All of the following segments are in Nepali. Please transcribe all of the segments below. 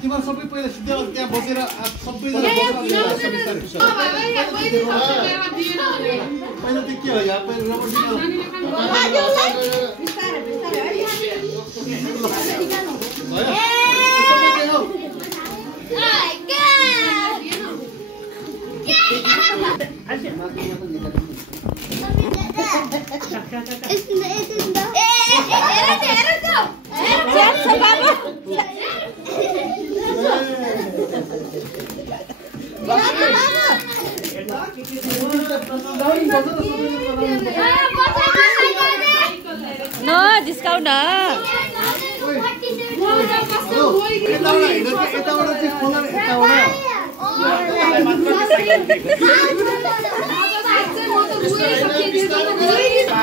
तिम्रो सबै पहिला सिधै त्यहाँ बसेर सबैजना पहिला त्यो के हो यहाँ पहिला No discount.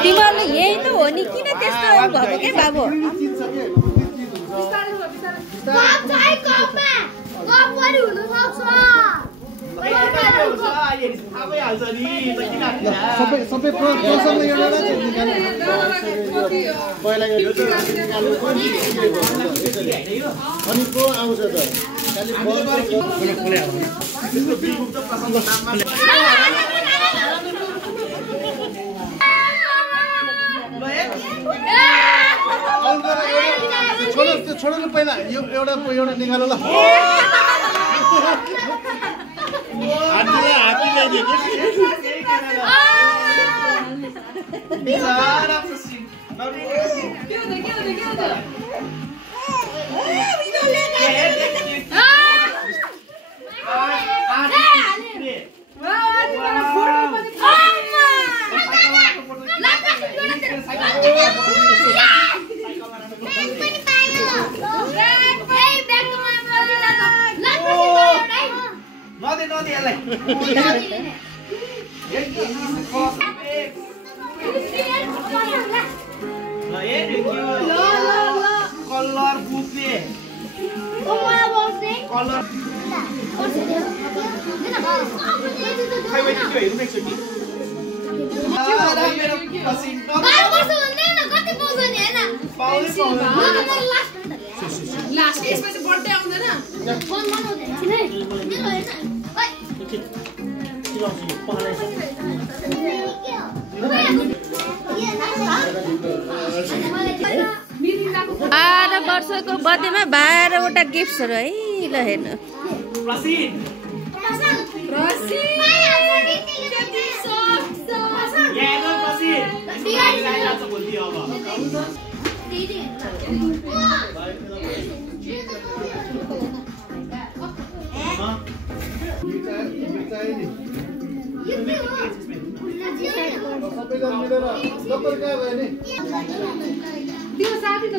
तिमीहरुले यही त हो नि किन त्यस्तो भएको के बाबु सबै प्रोसेसमा एउटा पहिला अनि को आउँछ त छोड न पहिला यो एउटा निकाल ल कलर बुके कलर खै वइ त्यो हेर्नु एकचोटी लास्ट यसपछि बर्थडे आउँदैन बाह्र वर्षको बर्थडेमा 12वटा गिफ्ट्सहरु है ल हेर्नु सबैजना मिलेर डक्टर कहाँ भयो नि त्यो साथी त